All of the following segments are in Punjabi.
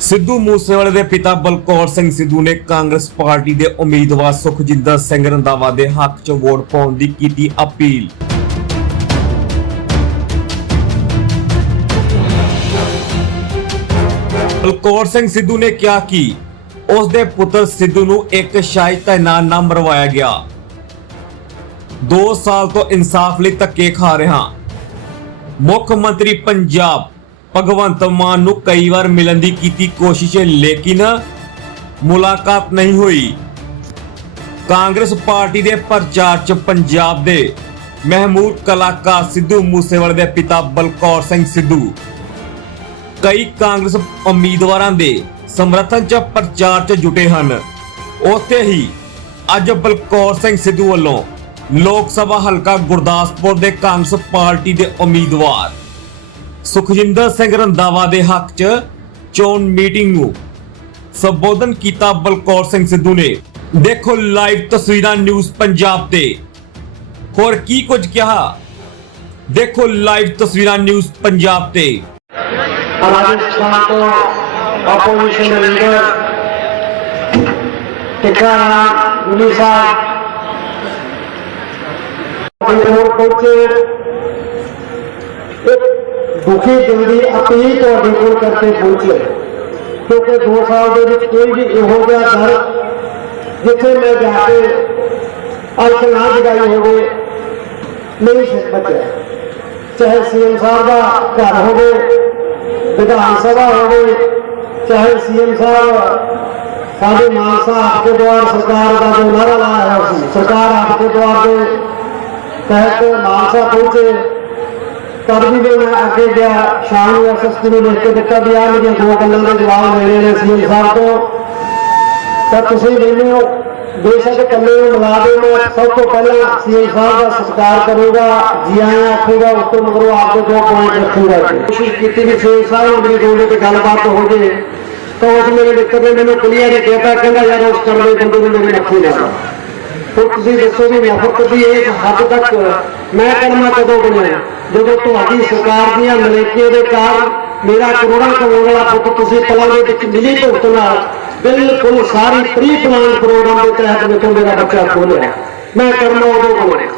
ਸਿੱਧੂ ਮੂਸੇਵਾਲੇ ਦੇ ਪਿਤਾ ਬਲਕੌਰ ਸਿੰਘ ਸਿੱਧੂ ਨੇ ਕਾਂਗਰਸ ਪਾਰਟੀ ਦੇ ਉਮੀਦਵਾਰ ਸੁਖਜਿੰਦਰ ਸਿੰਘ ਰੰਧਾਵਾ ਦੇ ਹੱਕ 'ਚ ਵੋਟ ਪਾਉਣ ਦੀ ਕੀਤੀ ਅਪੀਲ। ਬਲਕੌਰ ਸਿੰਘ ਸਿੱਧੂ ਨੇ ਕਿਹਾ ਕਿ ਉਸ ਦੇ ਪੁੱਤਰ ਸਿੱਧੂ ਨੂੰ ਇੱਕ ਸ਼ਾਇਦ ਤਾਇਨਾਤ ਨਾ ਮਰਵਾਇਆ ਗਿਆ। 2 ਸਾਲ ਤੋਂ ਇਨਸਾਫ ਲਈ ਧੱਕੇ ਖਾ ਰਿਹਾ। ਮੁੱਖ ਮੰਤਰੀ ਪੰਜਾਬ ਭਗਵੰਤ ਮਾਨ ਨੂੰ ਕਈ ਵਾਰ ਮਿਲਣ ਦੀ ਕੀਤੀ ਕੋਸ਼ਿਸ਼, ਲੇਕਿਨ ਮੁਲਾਕਾਤ ਨਹੀਂ ਹੋਈ। ਕਾਂਗਰਸ ਪਾਰਟੀ ਦੇ ਪ੍ਰਚਾਰ ਚ ਪੰਜਾਬ ਦੇ ਮਹਿਮੂਦ ਕਲਾਕਾਰ ਸਿੱਧੂ ਮੂਸੇਵਾਲੇ ਦੇ ਪਿਤਾ ਬਲਕੌਰ ਸਿੰਘ ਸਿੱਧੂ। ਕਈ ਕਾਂਗਰਸ ਉਮੀਦਵਾਰਾਂ ਦੇ ਸਮਰਥਨ ਚ ਪ੍ਰਚਾਰ ਚ ਜੁਟੇ ਹਨ। ਉੱਥੇ ਹੀ ਅੱਜ ਬਲਕੌਰ ਸਿੰਘ ਸਿੱਧੂ ਵੱਲੋਂ ਲੋਕ ਸਭਾ ਹਲਕਾ ਗੁਰਦਾਸਪੁਰ ਦੇ ਕਾਂਗਰਸ ਪਾਰਟੀ ਦੇ ਉਮੀਦਵਾਰ ਸੁਖਜਿੰਦਰ ਸਿੰਘ ਰੰਧਾਵਾ ਦੇ ਹੱਕ 'ਚ ਚੋਣ ਮੀਟਿੰਗ ਨੂੰ ਸੰਬੋਧਨ ਕੀਤਾ ਬਲਕੌਰ ਸਿੰਘ ਸਿੱਧੂ ਨੇ। ਦੇਖੋ ਲਾਈਵ ਤਸਵੀਰਾਂ ਨਿਊਜ਼ ਪੰਜਾਬ ਤੇ। ਹੋਰ ਕੀ ਕੁਝ ਕਿਹਾ? ਦੇਖੋ ਲਾਈਵ ਤਸਵੀਰਾਂ ਨਿਊਜ਼ ਪੰਜਾਬ ਤੇ। ਰਾਜਸਥਾਨ ਤੋਂ ਆਪੋਜੀਸ਼ਨ ਲੀਡਰ ਟਿਕਾਣਾ ਗੁਲੀ ਸਾਹਿਬ। ਪਹੁੰਚੇ। ਦੁਖੀ ਦਿਲ ਦੀ ਅਪੀਲ ਤੁਹਾਡੇ ਕੋਲ ਕਰਕੇ ਪਹੁੰਚੇ ਕਿਉਂਕਿ 2 ਸਾਲ ਦੇ ਵਿੱਚ ਕੋਈ ਵੀ ਇਹੋ ਜਿਹਾ ਦਰ ਜਿੱਥੇ ਮੈਂ ਜਾ ਕੇ ਅਲਖ ਨਾ ਜਗਾਈ ਹੋਵੇ ਨਹੀਂ ਸੀ ਬਚਿਆ। ਚਾਹੇ ਸੀਐਮ ਸਾਹਿਬ ਦਾ ਘਰ ਹੋਵੇ, ਵਿਧਾਨ ਸਭਾ ਹੋਵੇ, ਚਾਹੇ ਸੀਐਮ ਸਾਹਿਬ ਸਾਡੇ ਮਾਨਸਾ ਆਪਕੇ ਦੁਆਰ ਸਰਕਾਰ ਦਾ ਜੋ ਨਾਰਾ ਲਾਇਆ ਹੈ ਸੀ, ਸਰਕਾਰ ਆਪਕੇ ਦੁਆਰ ਦੇ ਤਹਿਤ ਮਾਨਸਾ ਪਹੁੰਚੇ। ਤਦ ਵੀ ਮੈਂ ਅੱਗੇ ਗਿਆ, ਸ਼ਾਮ ਨੂੰ ਐਸਐਸਪੀ ਨੂੰ ਲਿਖ ਕੇ ਦਿੱਤਾ ਵੀ ਆਹ ਮੇਰੀਆਂ ਦੋ ਗੱਲਾਂ ਦੇ ਜਵਾਬ ਲੈਣੇ ਨੇ ਸੀਐਮ ਸਾਹਿਬ ਤੋਂ। ਤਾਂ ਤੁਸੀਂ ਮੈਨੂੰ ਬੇਸ਼ੱਕ ਇਕੱਲੇ ਮਿਲਾ ਦਿਓ ਮੈਂ ਸਭ ਤੋਂ ਪਹਿਲਾਂ ਸੀਐਮ ਸਾਹਿਬ ਦਾ ਸਤਿਕਾਰ ਕਰੂੰਗਾ, ਜੀ ਆਇਆਂ ਆਖੂਗਾ ਉਸ ਤੋਂ ਮਗਰੋਂ ਆਪਦੇ ਦੋ ਪੁਆਇੰਟ ਰੱਖੂਗਾ ਕੋਸ਼ਿਸ਼ ਕੀਤੀ ਵੀ ਸੀਐਮ ਸਾਹਿਬ ਨਾਲ ਮੇਰੀ ਦੋਨੇ ਤੇ ਗੱਲਬਾਤ ਹੋ ਜੇ, ਤਾਂ ਉਸ ਮੇਰੇ ਮਿੱਤਰ ਨੇ ਮੈਨੂੰ ਕਲੀਅਰ ਹੀ ਕਹਿਤਾ, ਕਹਿੰਦਾ ਯਾਰ ਉਸ ਕਰਦੇ ਬੰਦੇ ਨੂੰ ਮੇਰੇ ਨੱਖੇ ਲਾਣਾ ਹੁਣ ਤੁਸੀਂ ਦੱਸੋ ਵੀ ਨਫ਼ਰਤ ਦੀ ਇਹ ਹੱਦ ਤੱਕ ਮੈਂ ਕਰਨਾ ਕਦੋਂ ਬਣਿਆ? ਜਦੋਂ ਤੁਹਾਡੀ ਸਰਕਾਰ ਦੀਆਂ ਮਲੇਕੀਆਂ ਦੇ ਕਾਰਨ ਮੇਰਾ ਕਰੋੜਾਂ ਕਮਾਉਣ ਵਾਲਾ ਪੁੱਤ ਤੁਸੀਂ ਪਲਾਂ ਦੇ ਵਿੱਚ ਮਿਲੀ ਭੁਗਤ ਨਾਲ, ਬਿਲਕੁਲ ਸਾਰੀ ਪ੍ਰੀ ਪਲਾਨ ਪ੍ਰੋਗਰਾਮ ਦੇ ਤਹਿਤ ਮੇਥੋਂ ਮੇਰਾ ਬੱਚਾ ਖੋਲਿਆ ਮੈਂ ਕਰਨਾ ਉਦੋਂ ਬਣਿਆ।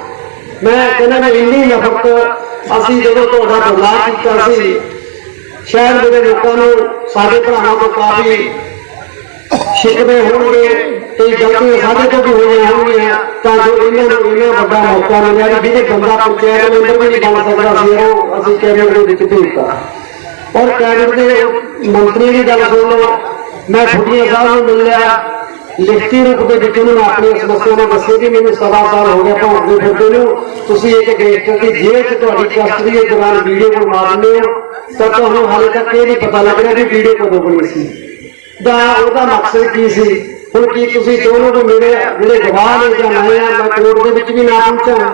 ਮੈਂ ਕਹਿੰਦਾ ਮੈਂ ਇੰਨੀ ਨਫ਼ਰਤ ਅਸੀਂ ਜਦੋਂ ਤੁਹਾਡਾ ਬਦਲਾਅ ਕੀਤਾ ਸੀ ਸ਼ਹਿਰ ਦੇ ਲੋਕਾਂ ਨੂੰ, ਸਾਡੇ ਭਰਾਵਾਂ ਤੋਂ ਕਾਫੀ ਸ਼ਿਕਵੇ ਹੋਣਗੇ, ਤੇ ਗਲਤੀਆਂ ਸਾਡੇ ਤੋਂ ਵੀ ਹੋਈਆਂ ਹੋਣਗੀਆਂ। ਤਾਂ ਇਹਨਾਂ ਨੂੰ ਇਹਨਾਂ ਵੱਡਾ ਮੌਕਾ ਮਿਲਿਆ ਵੀ ਜਿਹਦੇ ਬੰਦਾ ਪੰਚਾਇਤ ਮੈਂਬਰ ਵੀ ਨਹੀਂ ਬਣ ਸਕਦਾ ਸੀ ਉਹ ਅਸੀਂ ਕੈਬਨਿਟ ਦੇ ਵਿੱਚ ਭੇਜਤਾ। ਔਰ ਕੈਬਨਿਟ ਦੇ ਮੰਤਰੀ ਦੀ ਗੱਲ ਸੁਣ ਲਓ, ਮੈਂ ਫੁੱਟੀਆਂ ਸਾਹਿਬ ਨੂੰ ਮਿਲ ਲਿਆ। ਲਿਖਤੀ ਰੂਪ ਦੇ ਵਿੱਚ ਉਹਨਾਂ ਆਪਣੀਆਂ ਸਮੱਸਿਆਵਾਂ ਦੱਸੇ ਕਿ ਮੈਨੂੰ ਸਵਾ ਸਾਲ ਹੋ ਗਿਆ ਭੌਂਕਦੇ ਫਿਰਦੇ ਨੂੰ। ਤੁਸੀਂ ਇੱਕ ਗ੍ਰੇਟਰ ਦੀ ਜੇ ਤੁਹਾਡੀ ਕਸਟਡੀ ਦੇ ਦੌਰਾਨ ਵੀਡੀਓ ਬਣਾ ਦਿੰਦੇ ਹੋ। ਤਾਂ ਤੁਹਾਨੂੰ ਹਾਲੇ ਤੱਕ ਇਹ ਨਹੀਂ ਪਤਾ ਲੱਗ ਰਿਹਾ ਕਿ ਵੀਡੀਓ ਕਦੋਂ ਬਣੀ ਸੀ। ਦਾ ਉਹਦਾ ਮਕਸਦ ਕੀ ਸੀ? ਹੁਣ ਕੀ ਤੁਸੀਂ ਦੋਨੋਂ ਨੂੰ ਮੇਰੇ ਜਿਹੜੇ ਗਵਾਹ ਨੇ ਜਾਂ ਮੈਂ ਆ, ਮੈਂ ਕੋਰਟ ਦੇ ਵਿੱਚ ਵੀ ਨਾ ਪਹੁੰਚਾਂ।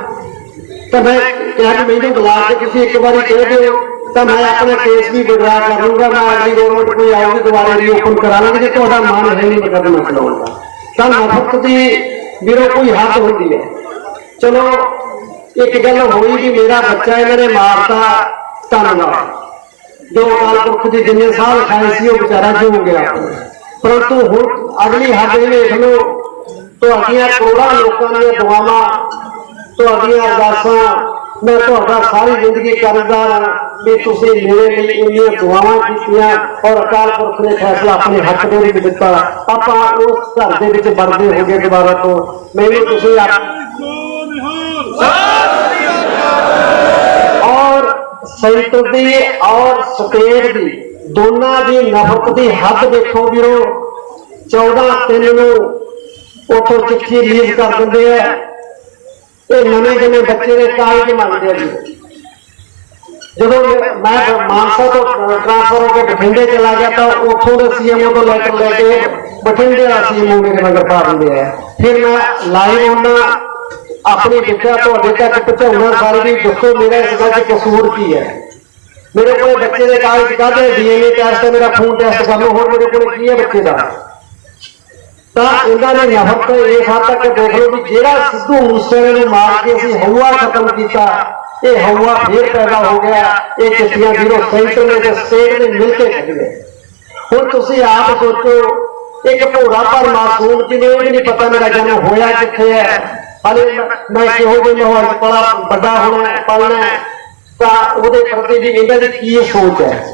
ਤਾਂ ਮੈਂ ਕਿਹਾ ਕਿ ਮੈਨੂੰ ਬੁਲਾ ਕੇ ਤੁਸੀਂ ਇੱਕ ਵਾਰੀ ਕਹਿ ਦਿਓ। ਤਾਂ ਮੈਂ ਆਪਣਾ ਕੇਸ ਵੀ ਵਿਡਰਾ ਕਰ ਲੂੰਗਾ ਮੈਂ ਅਗਲੀ ਗਵਰਨਮੈਂਟ ਕੋਈ ਆਊਗੀ, ਦੁਬਾਰਾ ਰੀਓਪਨ ਕਰਾ ਲਾਂਗੇ ਜੇ ਤੁਹਾਡਾ ਮਨ ਹੈ ਨਹੀਂ ਮੁਕੱਦਮਾ ਚਲਾਉਣ ਦਾ ਤਾਂ ਨਫ਼ਰਤ ਦੀ ਵੀਰੋ ਕੋਈ ਹੱਦ ਹੁੰਦੀ ਹੈ। ਚਲੋ, ਇੱਕ ਗੱਲ ਹੋਈ ਕਿ ਮੇਰਾ ਬੱਚਾ ਇਹਨਾਂ ਨੇ ਮਾਰਤਾ। ਧੰਨਵਾਦ। ਜੋ ਅਕਾਲ ਪੁਰਖ ਦੀ ਜਿੰਨੇ ਸਾਲ ਖਾਏ ਸੀ, ਉਹ ਵਿਚਾਰਾ ਜਿਉ ਗਿਆ। ਪਰੰਤੂ ਹੁਣ ਅਗਲੀ ਹੱਦ ਇਹ ਵੇਖ ਲਓ ਤੁਹਾਡੀਆਂ ਕਰੋੜਾਂ ਲੋਕਾਂ ਦੀਆਂ ਦੁਆਵਾਂ ਤੁਹਾਡੀਆਂ ਅਰਦਾਸਾਂ ਮੈਂ ਤੁਹਾਡਾ ਸਾਰੀ ਜ਼ਿੰਦਗੀ ਕਰਜ਼ਦਾਰ ਹਾਂ ਵੀ ਤੁਸੀਂ ਮੇਰੇ ਲਈ ਇੰਨੀਆਂ ਦੁਆਵਾਂ ਕੀਤੀਆਂ ਔਰ ਅਕਾਲ ਪੁਰਖ ਨੇ ਫੈਸਲਾ ਆਪਣੇ ਹੱਕ ਦੇ ਵਿੱਚ ਦਿੱਤਾ ਆਪਾਂ ਉਸ ਘਰ ਦੇ ਵਿੱਚ ਵਰਦੇ ਹੋ ਗਏ ਦੁਬਾਰਾ ਤੋਂ ਮੈਨੂੰ ਤੁਸੀਂ ਆਪ ਔਰ ਸੈਂਟਰ ਦੀ ਔਰ ਸਟੇਟ ਦੀ ਦੋਨਾਂ ਦੀ ਨਫ਼ਰਤ ਦੀ ਹੱਦ ਦੇਖੋ ਵੀਰੋ। 14 ਤਿੰਨ ਨੂੰ ਉਥੋਂ ਚਿੱਠੀ ਰਿਲੀਜ਼ ਕਰ ਦਿੰਦੇ ਆ। ਇਹ ਨਵੇਂ ਜਿਵੇਂ ਬੱਚੇ ਦੇ ਕਾਲਜ ਮੰਗਦੇ ਆ ਜੀ। ਜਦੋਂ ਮੈਂ ਮਾਨਸਾ ਤੋਂ ਟ੍ਰਾਂਸਫਰ ਹੋ ਕੇ ਬਠਿੰਡੇ ਚਲਾ ਗਿਆ ਤਾਂ ਉੱਥੋਂ ਦੇ ਸੀਐਮਓ ਤੋਂ ਲੈਟਰ ਲੈ ਕੇ ਬਠਿੰਡੇ ਦਾ ਸੀਐਮਓ ਮੇਰੇ ਨਗਰ ਪਾ ਦਿੰਦੇ ਆ ਫਿਰ ਮੈਂ ਲਾਈਵ ਹੁੰਦਾ, ਆਪਣੀ ਵਿਦਿਆ ਤੁਹਾਡੇ ਤੱਕ ਪਹੁੰਚਾਉਣਾ ਸਾਰੇ ਵੀ ਦੱਸੋ ਮੇਰਾ ਇਸ ਗੱਲ 'ਚ ਕਸੂਰ ਕੀ ਹੈ? ਮੇਰੇ ਕੋਲ ਬੱਚੇ ਦੇ ਕਾਗਜ਼ ਕਾਹਦੇ ਡੀਐਨਏ ਟੈਸਟ ਮੇਰਾ ਖੂਨ ਟੈਸਟ ਕਰ ਲਓ ਹੋਰ ਮੇਰੇ ਕੋਲ ਕੀ ਹੈ ਬੱਚੇ ਦਾ? ਤਾਂ ਇਹਨਾਂ ਨੇ ਨਫ਼ਰਤ ਇਹ ਹੱਦ ਤੱਕ ਦੇਖ ਲਓ ਵੀ ਜਿਹੜਾ ਸਿੱਧੂ ਮੂਸੇਵਾਲੇ ਨੂੰ ਮਾਰ ਕੇ ਅਸੀਂ ਹਵਾ ਖਤਮ ਕੀਤਾ ਇਹ ਹਵਾ ਫੇਰ ਪੈਦਾ ਹੋ ਗਿਆ ਇਹ ਚਿੱਠੀਆਂ ਵੀਰੋ ਸੈਂਟਰ ਨੇ ਤੇ ਸਟੇਟ ਨੇ ਮਿਲ ਕੇ ਕੱਢੀਆਂ ਹੁਣ ਤੁਸੀਂ ਆਪ ਸੋਚੋ ਇੱਕ ਭੋਰਾ ਪਰ ਮਾਸੂਮ ਜਿਹਨੂੰ ਉਹ ਵੀ ਨਹੀਂ ਪਤਾ ਮੇਰਾ ਜਨਮ ਹੋਇਆ ਕਿੱਥੇ ਹੈ। ਹਲੇ ਮੈਂ- ਕਿਹੋ ਜਿਹੇ ਮਾਹੌਲ 'ਚ ਪਲਾ ਵੱਡਾ ਹੋਣਾ ਹੈ, ਪਲਣਾ ਤਾਂ ਉਹਦੇ ਪ੍ਰਤੀ ਵੀ ਇਹਨਾਂ ਦੀ ਕੀ ਸੋਚ ਹੈ।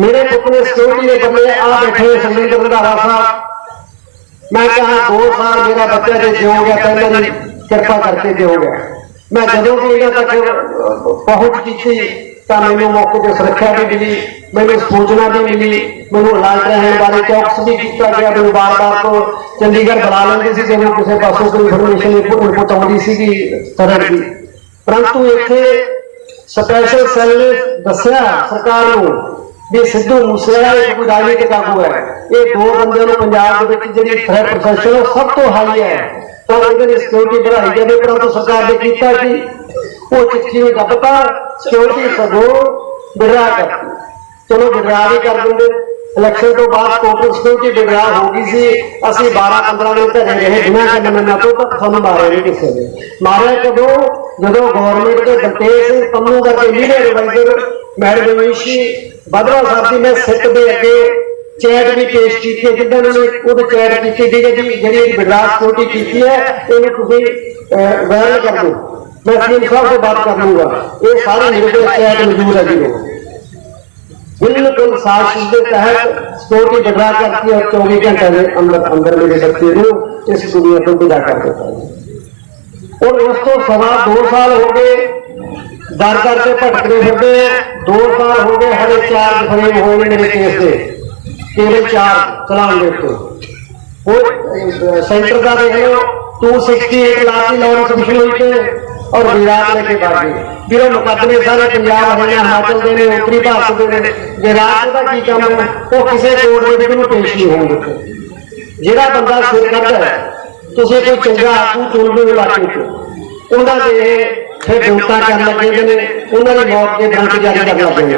ਮੇਰੇ ਪੁੱਤ ਨੇ ਸਿਕਿਉਰਿਟੀ ਦੇ ਬੰਦੇ ਆ ਬੈਠੇ ਸੰਗਿੰਦਰ ਰੰਧਾਵਾ ਸਾਹਿਬ ਮੈਂ ਕਹਾ 2 ਸਾਲ ਮੇਰਾ ਬੱਚਾ ਜੇ ਜਿਉ ਗਿਆ ਤਾਂ ਦੀ ਕਿਰਪਾ ਕਰਕੇ ਜਿਉ ਗਿਆ। ਮੈਂ ਜਦੋਂ ਵੀ ਇਹਨਾਂ ਤੱਕ ਪਹੁੰਚ ਕੀਤੀ, ਤਾਂ ਮੈਨੂੰ ਮੌਕੇ ਤੇ ਸੁਰੱਖਿਆ ਵੀ ਮਿਲੀ, ਮੈਨੂੰ ਸੂਚਨਾ ਵੀ ਮਿਲੀ, ਮੈਨੂੰ ਅਲਰਟ ਰਹਿਣ ਬਾਰੇ ਚੌਕਸ ਵੀ ਕੀਤਾ ਗਿਆ, ਮੈਨੂੰ ਬਾਰ-ਬਾਰ ਤੋਂ ਚੰਡੀਗੜ੍ਹ ਬੁਲਾ ਲੈਂਦੇ ਸੀ ਜਦੋਂ ਕਿਸੇ ਪਾਸੋਂ ਕੋਈ ਇਨਫੋਰਮੇਸ਼ਨ ਇਨਪੁਟ ਆਉਂਦੀ ਸੀਗੀ ਤਰ੍ਹਾਂ ਦੀ। ਪਰੰਤੂ ਇੱਥੇ ਸਪੈਸ਼ਲ ਸੈੱਲ ਨੇ ਦੱਸਿਆ ਸਰਕਾਰ ਨੂੰ ਵੀ ਸਿੱਧੂ ਮੂਸੇਵਾਲਾ ਇੱਕ ਕੋਈ ਰਾਜਨੀਤਿਕ ਆਗੂ ਹੈ। ਇਹ ਦੋ ਬੰਦਿਆਂ ਨੂੰ ਪੰਜਾਬ ਦੇ ਵਿੱਚ ਜਿਹੜੀ ਥ੍ਰੈਟ ਪ੍ਰੋਫੈਸ਼ਨ ਉਹ ਸਭ ਤੋਂ ਹਾਈ ਹੈ। ਤਾਂ ਉਹਦੇ ਨੇ ਸਿਕਿਉਰਿਟੀ ਬਣਾਈ ਜਾਵੇ ਪਰੰਤੂ ਸਰਕਾਰ ਨੇ ਕੀਤਾ ਕਿ? ਉਹ ਚਿੱਠੀ ਨੂੰ ਦੱਬਤਾ ਸਿਕਿਉਰਿਟੀ ਸਗੋਂ ਬਿਰਾ ਕਰਤੀ ਚਲੋ ਬਿਰਾ ਵੀ ਕਰ ਦਿੰਦੇ। ਇਲੈਕਸ਼ਨ ਤੋਂ ਬਾਅਦ ਟੋਟਲ ਸਿਕਿਉਰਿਟੀ ਬਿਰਾ ਹੋ ਗਈ ਸੀ। ਅਸੀਂ 12 15 ਦਿਨ ਘਰੇ ਰਹੇ ਬਿਨਾਂ ਕੰਨ ਤੋਂ ਤੱਕ ਸਾਨੂੰ ਮਾਰਿਆ ਨਹੀਂ ਕਿਸੇ ਨੇ। ਮਾਰਿਆ ਕਦੋਂ? ਜਦੋਂ ਗਵਰਨਮੈਂਟ ਦੇ ਬਲਤੇਜ ਸਿੰਘ ਪੰਨੂ ਕਰਕੇ leader adviser madam Manishi Badra sahib ਦੀ ਮੈਂ ਸਿੱਟ ਦੇ ਅੱਗੇ ਚੈਟ ਵੀ ਪੇਸ਼ ਕੀਤੀ ਹੈ, ਜਿੱਦਾਂ ਉਹਨਾਂ ਨੇ ਉਹਦੇ ਚੈਟ ਕੀਤੀ ਠੀਕ ਜਿਹੜੀ ਇਹ ਬਿਰਲਾਸ ਕੀਤੀ ਹੈ, ਇਹਨੂੰ ਤੁਸੀਂ ਵਾਇਰਲ ਕਰ ਦਿਓ। ਮੈਂ ਸੀਐਮ ਸਾਹਿਬ ਤੋਂ ਬਾਤ ਕਰ ਲੂੰਗਾ ਇਹ ਸਾਰੇ ਮੇਰੇ ਚੈਟ ਮੌਜੂਦ ਹੈ ਜੀ ਉਹ ਬਿਲਕੁਲ ਸਾਜ਼ਿਸ਼ ਦੇ ਤਹਿਤ ਸਕਿਉਰਟੀ ਬਦਲਾ ਕਰਤੀ ਔਰ 24 ਘੰਟੇ ਦੇ ਅੰਦਰ ਅੰਦਰ ਮੇਰੇ ਬੱਚੇ ਨੂੰ ਇਸ ਦੁਨੀਆ ਤੋਂ ਵਿਦਾ ਕਰ ਦਿੱਤਾ ਜੀ। ਔਰ ਉਸ ਤੋਂ ਸਵਾ 2 ਸਾਲ ਹੋ ਗਏ, ਦਰ ਦਰ ਤੇ ਭਟਕਦੇ ਫਿਰਦੇ 2 ਸਾਲ ਹੋ ਗਏ ਹਰੇ ਚਾਰ ਫਰੇਮ ਹੋਏ ਨੇ ਮੇਰੇ ਕੇਸ ਦੇ। ਕੇਵਲ ਚਾਰ ਚਲਾਉਣ ਦੇ ਉੱਤੇ। ਉਹ ਸੈਂਟਰ ਦਾ ਦੇਖ ਲਓ 268 ਲੱਖ ਦੀ ਕਮਿਸ਼ਨ ਹੋਈ ਤੇ ਔਰ ਵਿਰਾਟ ਲੈ ਕੇ ਬਾਗੀ ਵੀਰੋ ਮੁਕੱਦਮੇ ਸਾਰੇ ਪੰਜਾਬ ਹਰਿਆਣਾ ਹਿਮਾਚਲ ਦੇ ਨੇ, ਉੱਤਰੀ ਭਾਰਤ ਦੇ ਨੇ ਵਿਰਾਟ ਦਾ ਕੀ ਕੰਮ ਹੈ, ਉਹ ਕਿਸੇ ਕੋਰਟ ਦੇ ਵਿੱਚ ਨੂੰ ਪੇਸ਼ ਨਹੀਂ ਹੋਣ ਦਿੱਤੇ। ਜਿਹੜਾ ਬੰਦਾ ਸਿਰ ਕੱਢਦਾ ਹੈ, ਤੁਸੀਂ ਕੋਈ ਚੰਗਾ ਆਗੂ ਚੁਣ ਲਓ ਇਲਾਕੇ 'ਚ। ਉਹਨਾਂ ਦੇ ਫਿਰ ਡਿਊਟਾ ਕਰਨ ਲੱਗੇ ਨੇ, ਉਹਨਾਂ ਦੀ ਮੌਤ ਦੇ ਬਰੰਟ ਜਾਰੀ ਕਰਨ ਲੱਗੇ ਨੇ।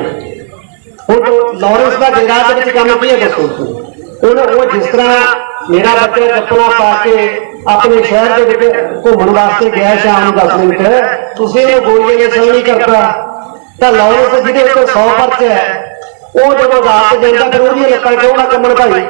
ਹੁਣ ਤੋਂ ਲਾਰੈਂਸ ਦਾ ਗੁਜਰਾਤ ਦੇ ਵਿੱਚ ਕੰਮ ਕੀ ਹੈ ਦੱਸੋ ਤੁਸੀਂ? ਉਹ ਜਿਸ ਤਰ੍ਹਾਂ ਮੇਰਾ ਬੱਚਾ ਕੱਪੜਾ ਪਾ ਕੇ ਆਪਣੇ ਸ਼ਹਿਰ ਦੇ ਵਿੱਚ ਘੁੰਮਣ ਵਾਸਤੇ ਗਿਆ ਸ਼ਾਮ ਨੂੰ 10 ਮਿੰਟ। ਤੁਸੀਂ ਉਹ ਗੋਲੀਆਂ ਦੇ ਸਹਿ ਨਹੀਂ ਕਰਦਾ ਤਾਂ ਲਾਰੈਂਸ ਜਿਹਦੇ ਉੱਤੇ 100 ਪਰਚੇ ਹੈ ਉਹ ਜਦੋਂ ਰਾਤ ਜਾਂਦਾ ਫਿਰ ਉਹਦੀਆਂ ਲੱਤਾਂ ਕਿਉਂ ਨਾ ਕੰਮਣ ਭਾਈ?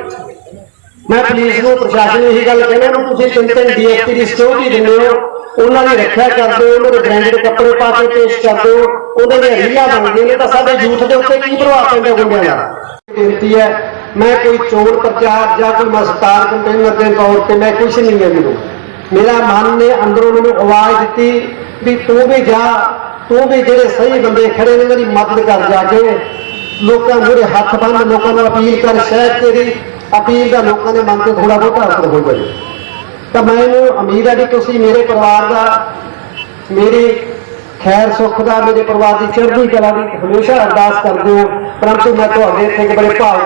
ਮੈਂ ਪੁਲਿਸ ਨੂੰ ਪ੍ਰਸ਼ਾਸਨ ਨੂੰ ਇਹੀ ਗੱਲ ਕਹਿੰਦਾ ਨੂੰ ਤੁਸੀਂ ਤਿੰਨ ਤਿੰਨ ਡੀਐਸਪੀ ਦੀ ਸਿਕਿਉਰਿਟੀ ਦਿੰਦੇ ਹੋ। ਉਹਨਾਂ ਦੀ ਰੱਖਿਆ ਕਰਦੇ ਹੋ ਉਹਨਾਂ ਦੇ ਬ੍ਰਾਂਡਡ ਕੱਪੜੇ ਪਾ ਕੇ ਪੇਸ਼ ਕਰਦੇ ਹੋ ਉਹਦੇ ਦੇ ਰੀਲਾਂ ਬਣਦੀਆਂ ਨੇ ਤਾਂ ਸਾਡੇ ਯੂਥ ਦੇ ਉੱਤੇ ਕੀ ਪ੍ਰਭਾਵ ਪੈਂਦਾ ਗੁੰਡਿਆਂ ਦਾ? ਬੇਨਤੀ ਹੈ ਮੈਂ ਕੋਈ ਚੋਣ ਪ੍ਰਚਾਰ ਜਾਂ ਕੋਈ ਮਸਤਾਰ ਕੰਪੇਨਰ ਦੇ ਤੌਰ ਤੇ ਮੈਂ ਕੁਝ ਨਹੀਂ ਹੈ ਵੀਰੋ ਮੇਰਾ ਮਨ ਨੇ ਅੰਦਰੋਂ ਮੈਨੂੰ ਆਵਾਜ਼ ਦਿੱਤੀ ਵੀ ਤੂੰ ਵੀ ਜਾ, ਤੂੰ ਵੀ ਜਿਹੜੇ ਸਹੀ ਬੰਦੇ ਖੜੇ ਨੇ, ਉਹਨਾਂ ਦੀ ਮਦਦ ਕਰ ਜਾ ਕੇ। ਲੋਕਾਂ ਮੂਹਰੇ ਹੱਥ ਬੰਨ ਲੋਕਾਂ ਨੂੰ ਅਪੀਲ ਕਰ, ਸ਼ਾਇਦ ਤੇਰੀ ਅਪੀਲ ਦਾ ਲੋਕਾਂ ਦੇ ਮਨ ਤੇ ਥੋੜਾ ਬਹੁਤਾ ਅਸਰ ਹੋ ਜਾਵੇ। ਤਾਂ ਮੈਨੂੰ ਉਮੀਦ ਹੈ ਕਿ ਤੁਸੀਂ ਮੇਰੇ ਪਰਿਵਾਰ ਦਾ, ਮੇਰੇ ਖੈਰ ਸੁੱਖ ਦਾ, ਮੇਰੇ ਪਰਿਵਾਰ ਦੀ ਚੜ੍ਹਦੀ ਕਲਾ ਦੀ ਹਮੇਸ਼ਾ ਅਰਦਾਸ ਕਰਦੇ ਹੋ। ਪਰੰਤੂ ਮੈਂ ਤੁਹਾਡੇ ਇੱਥੇ ਬੜੇ ਭਾਵ